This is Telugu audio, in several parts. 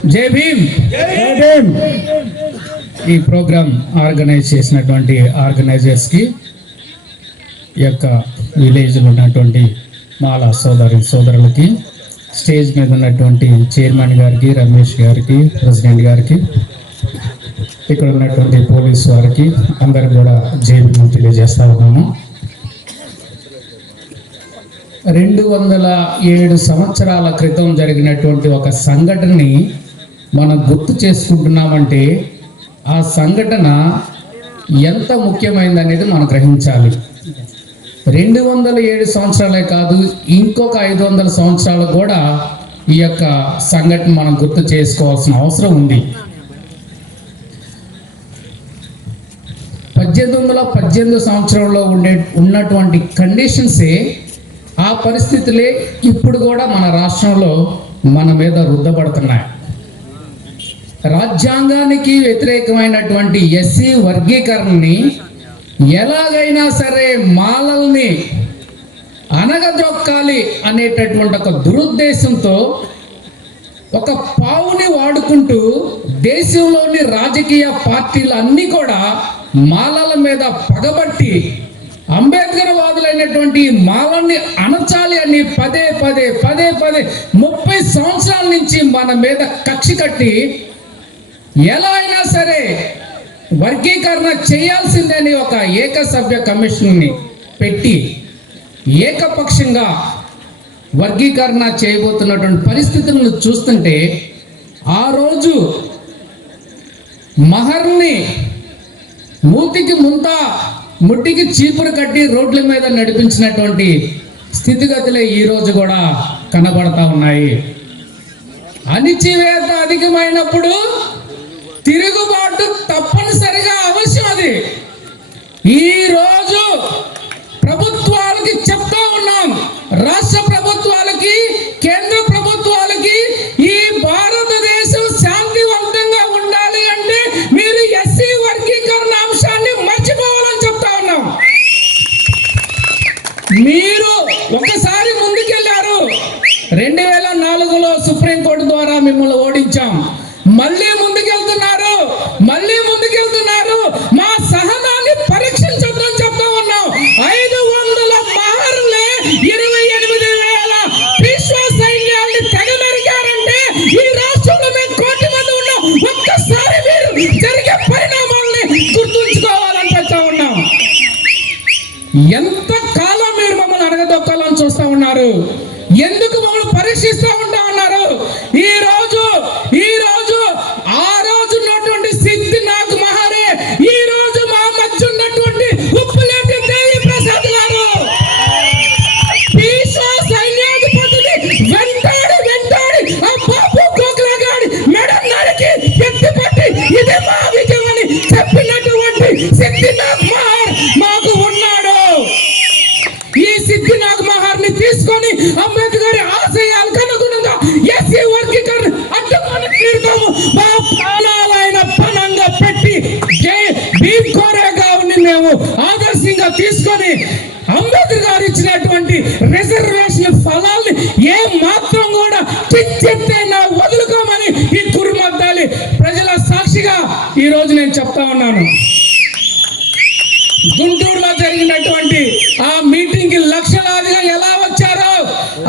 జై భీమ్! ఈ ప్రోగ్రామ్ ఆర్గనైజ్ చేసినటువంటి ఆర్గనైజర్స్కి ఈ యొక్క విలేజ్లో ఉన్నటువంటి మాల సోదరి సోదరులకి స్టేజ్ మీద ఉన్నటువంటి చైర్మన్ గారికి రమేష్ గారికి ప్రెసిడెంట్ గారికి ఇక్కడ ఉన్నటువంటి పోలీస్ వారికి అందరికి కూడా జై భీమ్ తెలియజేస్తా ఉన్నాము. రెండు వందల ఏడు సంవత్సరాల క్రితం జరిగినటువంటి ఒక సంఘటనని మనం గుర్తు చేసుకుంటున్నామంటే ఆ సంఘటన ఎంత ముఖ్యమైనది అనేది మనం గ్రహించాలి. రెండు వందల ఏడు సంవత్సరాలే కాదు ఇంకొక ఐదు వందల సంవత్సరాలు కూడా ఈ యొక్క సంఘటన మనం గుర్తు చేసుకోవాల్సిన అవసరం ఉంది. పద్దెనిమిది వందల పద్దెనిమిది సంవత్సరంలో ఉండే ఉన్నటువంటి కండిషన్సే ఆ పరిస్థితులే ఇప్పుడు కూడా మన రాష్ట్రంలో మన మీద రుద్దపడుతున్నాయి రాజ్యాంగానికి వ్యతిరేకమైనటువంటి ఎస్సీ వర్గీకరణని ఎలాగైనా సరే మాలల్ని అనగదొక్కాలి అనేటటువంటి ఒక దురుద్దేశంతో ఒక పావుని వాడుకుంటూ దేశంలోని రాజకీయ పార్టీలు అన్నీ కూడా మాలల మీద పగబట్టి అంబేద్కర్ వాదులైనటువంటి మాలల్ని అణచాలి అని పదే పదే పదే పదే ముప్పై సంవత్సరాల నుంచి మన మీద కక్షి కట్టి ఎలా అయినా సరే వర్గీకరణ చేయాల్సిందని ఒక ఏకసభ్య కమిషన్ని పెట్టి ఏకపక్షంగా వర్గీకరణ చేయబోతున్నటువంటి పరిస్థితులను చూస్తుంటే ఆ రోజు మహర్ని మూతికి ముంత ముట్టికి చీపురు కట్టి రోడ్ల మీద నడిపించినటువంటి స్థితిగతులే ఈ రోజు కూడా కనబడతా ఉన్నాయి. అణిచివేత అధికమైనప్పుడు తిరుగుబాటు తప్పనిసరిగా అవసరం అది. ఈ రోజు ప్రభుత్వాలకి చెప్తా ఉన్నాం. రాష్ట్ర ప్రభుత్వాలకి కేంద్ర ప్రభుత్వాలకి ఈ భారతదేశం శాంతివంతంగా ఉండాలి అంటే మీరు ఎస్సీ వర్గీకరణ అంశాన్ని మర్చిపోవాలని చెప్తా ఉన్నాం. మీరు ఒకసారి ముందుకెళ్ళారు. రెండు వేల నాలుగులో సుప్రీంకోర్టు ద్వారా మిమ్మల్ని ఓడించాం. మళ్ళీ జరిగే పరిణామాలని గుర్తుంచుకోవాలని చెప్తా ఉన్నాం. ఎంత కాలం మీరు మమ్మల్ని అడగదొక్కాలని చూస్తా ఉన్నారు? ఎందుకు మమ్మల్ని పరీక్షిస్తూ ఉన్నారు? చెప్పినటువంటి సిద్ధినాథ్ మహార్ మాకు ఉన్నాడు. ఈ సిద్ధినాథ్ మహార్ని తీసుకొని అంబేద్కర్ గారి ఆశయాలకు అనుగుణంగా ఎస్సీ వర్గీకరణ అడ్డుకొని తీరుతాము. మా ప్రాణాలైన పనంగా పెట్టి జై భీమ్ కోరేగావ్ని మేము ఆదర్శంగా తీసుకొని అంబేద్కర్ గారు ఇచ్చినటువంటి రిజర్వేషన్ ఫలాల్ని ఏ మాత్రం కూడా కించెత్తైనా సాక్షిగా ఈ రోజు నేను చెప్తా ఉన్నాను. గుంటూరులో జరిగినటువంటి ఆ మీటింగ్కి లక్షలాదిగా ఎలా వచ్చారో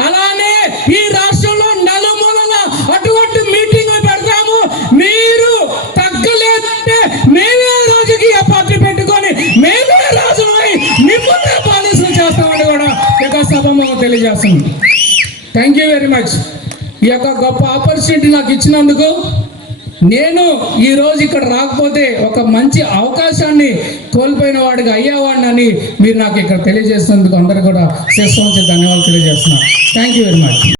అలానే ఈ రాష్ట్రంలో నలుమూలన అటువంటి మీటింగ్ పెడతాము. మీరు తగ్గలేదంటే మేమే రాజకీయ పార్టీ పెట్టుకొని మేమే రాజుమై మిమ్మల్ని పాలసీలు చేస్తామని కూడా ఇక యొక్క సభ తెలియజేస్తుంది థ్యాంక్ యూ వెరీ మచ్ ఈ యొక్క గొప్ప ఆపర్చునిటీ నాకు ఇచ్చినందుకు నేను ఈ రోజు ఇక్కడ రాకపోతే ఒక మంచి అవకాశాన్ని కోల్పోయిన వాడికి అయ్యేవాడిని అని మీరు నాకు ఇక్కడ తెలియజేసినందుకు అందరూ కూడా శిరస్సు ధన్యవాదాలు తెలియజేస్తున్నాను. Thank you very much